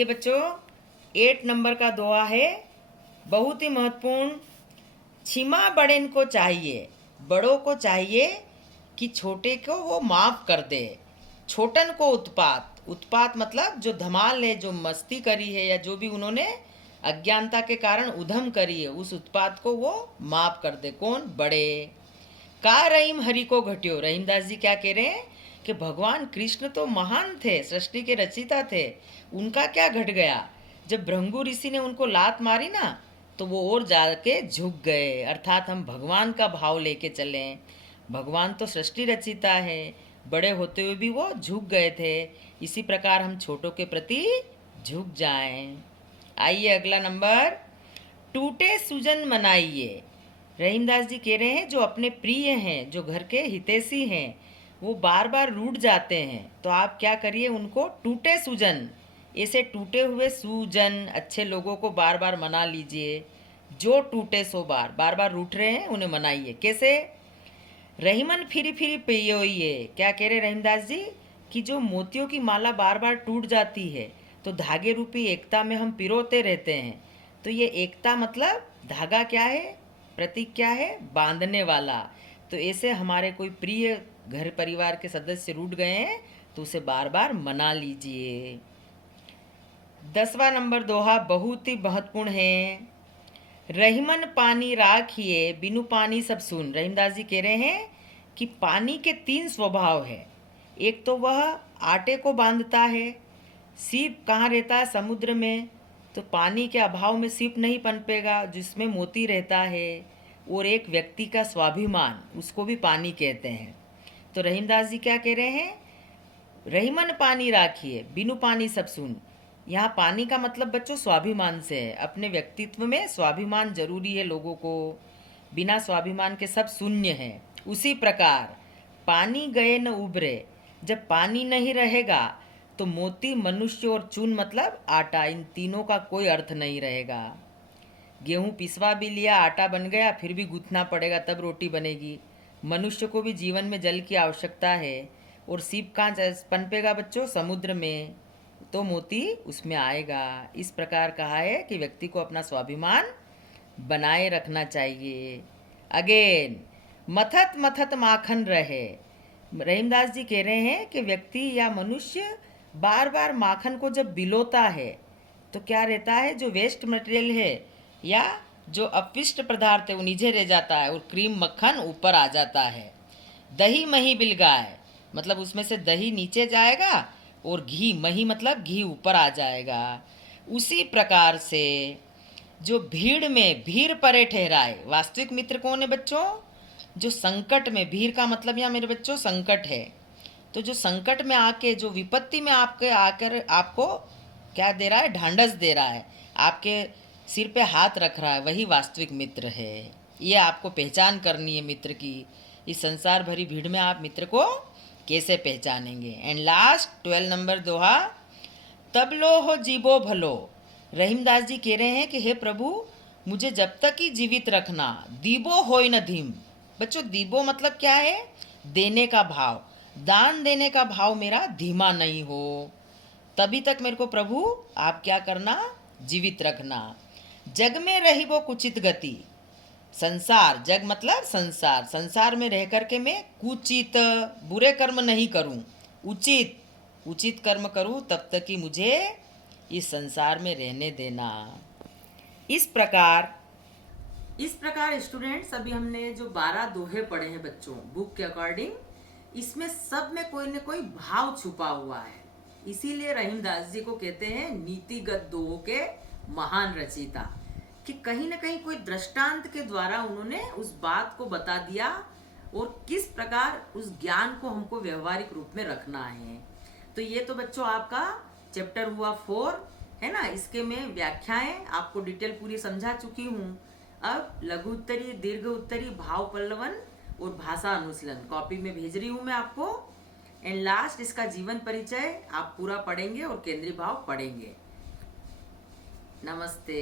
आइए बच्चों, 8 नंबर का दोहा है, बहुत ही महत्वपूर्ण। क्षमा बड़ेन को चाहिए, बड़ों को चाहिए कि छोटे को वो माफ़ कर दे। छोटन को उत्पात, उत्पात मतलब जो धमाल है, जो मस्ती करी है या जो भी उन्होंने अज्ञानता के कारण उधम करी है, उस उत्पात को वो माफ़ कर दे। कौन? बड़े। का रहीम हरि को घट्यो। रहीमदास जी क्या कह रहे हैं कि भगवान कृष्ण तो महान थे, सृष्टि के रचिता थे, उनका क्या घट गया? जब भृंगु ऋषि ने उनको लात मारी ना, तो वो और जाके झुक गए। अर्थात हम भगवान का भाव लेके चलें। भगवान तो सृष्टि रचिता है, बड़े होते हुए भी वो झुक गए थे। इसी प्रकार हम छोटों के प्रति झुक जाएं। आइए अगला नंबर, टूटे सुजन मनाइए। रहीमदास जी कह रहे हैं जो अपने प्रिय हैं, जो घर के हितैषी हैं, वो बार बार रूठ जाते हैं, तो आप क्या करिए, उनको टूटे सुजन, ऐसे टूटे हुए सुजन अच्छे लोगों को बार बार मना लीजिए। जो टूटे सो बार बार बार रूठ रहे हैं उन्हें मनाइए। कैसे? रहीमन फिरी फिरी पियोइए। क्या कह रहे रहीमदास जी कि जो मोतियों की माला बार बार टूट जाती है, तो धागे रूपी एकता में हम पिरोते रहते हैं। तो ये एकता मतलब धागा क्या है? प्रतीक क्या है? बांधने वाला। तो ऐसे हमारे कोई प्रिय घर परिवार के सदस्य रूठ गए हैं, तो उसे बार बार मना लीजिए। 10वां नंबर दोहा बहुत ही महत्वपूर्ण है। रहीमन पानी राखिए, बिनु पानी सब सून। रहीमदास जी कह रहे हैं कि पानी के 3 स्वभाव है। एक तो वह आटे को बांधता है। सीप कहाँ रहता है? समुद्र में। तो पानी के अभाव में सीप नहीं पनपेगा, जिसमें मोती रहता है। और एक व्यक्ति का स्वाभिमान, उसको भी पानी कहते हैं। तो रहीमदास जी क्या कह रहे हैं? रहीमन पानी राखिए, बिनु पानी सब सून। यहाँ पानी का मतलब बच्चों स्वाभिमान से है। अपने व्यक्तित्व में स्वाभिमान जरूरी है लोगों को। बिना स्वाभिमान के सब शून्य है। उसी प्रकार पानी गए न उभरे। जब पानी नहीं रहेगा तो मोती, मनुष्य और चून मतलब आटा, इन तीनों का कोई अर्थ नहीं रहेगा। गेहूँ पिसवा भी लिया, आटा बन गया, फिर भी गूंथना पड़ेगा तब रोटी बनेगी। मनुष्य को भी जीवन में जल की आवश्यकता है। और सीप कहाँ पनपेगा बच्चों? समुद्र में। तो मोती उसमें आएगा। इस प्रकार कहा है कि व्यक्ति को अपना स्वाभिमान बनाए रखना चाहिए। अगेन, मथत मथत माखन रहे। रहीमदास जी कह रहे हैं कि व्यक्ति या मनुष्य बार बार माखन को जब बिलोता है, तो क्या रहता है, जो वेस्ट मटेरियल है या जो अपविष्ट पदार्थ है वो नीचे रह जाता है और क्रीम मक्खन ऊपर आ जाता है। दही मही बिलगाए मतलब उसमें से दही नीचे जाएगा और घी, मही मतलब घी, ऊपर आ जाएगा। उसी प्रकार से जो भीड़ में भीड़ परे ठहराए। वास्तविक मित्र कौन है बच्चों? जो संकट में, भीड़ का मतलब यहाँ मेरे बच्चों संकट है। तो जो संकट में आके, जो विपत्ति में आपके आकर आपको क्या दे रहा है? ढांढस दे रहा है, आपके सिर पे हाथ रख रहा है, वही वास्तविक मित्र है। ये आपको पहचान करनी है मित्र की। इस संसार भरी भीड़ में आप मित्र को कैसे पहचानेंगे? एंड लास्ट 12 नंबर दोहा, तब लो हो जीवो भलो। रहीमदास जी कह रहे हैं कि हे प्रभु, मुझे जब तक ही जीवित रखना, दीबो होय न धीम। बच्चों, दीबो मतलब क्या है? देने का भाव। दान देने का भाव मेरा धीमा नहीं हो, तभी तक मेरे को प्रभु आप क्या करना? जीवित रखना। जग में रही वो कुचित गति। संसार, जग मतलब संसार, संसार में रह करके मैं कुचित, बुरे कर्म नहीं करूं, उचित उचित कर्म करूं, तब तक कि मुझे इस संसार में रहने देना। इस प्रकार स्टूडेंट्स, अभी हमने जो 12 दोहे पढ़े हैं बच्चों बुक के अकॉर्डिंग, इसमें सब में कोई न कोई भाव छुपा हुआ है। इसीलिए रहीमदास जी को कहते हैं नीतिगत दोहों के महान रचयिता, कि कहीं ना कहीं कोई दृष्टांत के द्वारा उन्होंने उस बात को बता दिया और किस प्रकार उस ज्ञान को हमको व्यवहारिक रूप में रखना है। तो ये तो बच्चों आपका चैप्टर हुआ 4 है ना। इसके मैं व्याख्याएं आपको डिटेल पूरी समझा चुकी हूँ। अब लघु उत्तरी, दीर्घ उत्तरी, भाव पल्लवन और भाषा अनुशीलन कॉपी में भेज रही हूँ मैं आपको। एंड लास्ट इसका जीवन परिचय आप पूरा पढ़ेंगे और केंद्रीय भाव पढ़ेंगे। नमस्ते।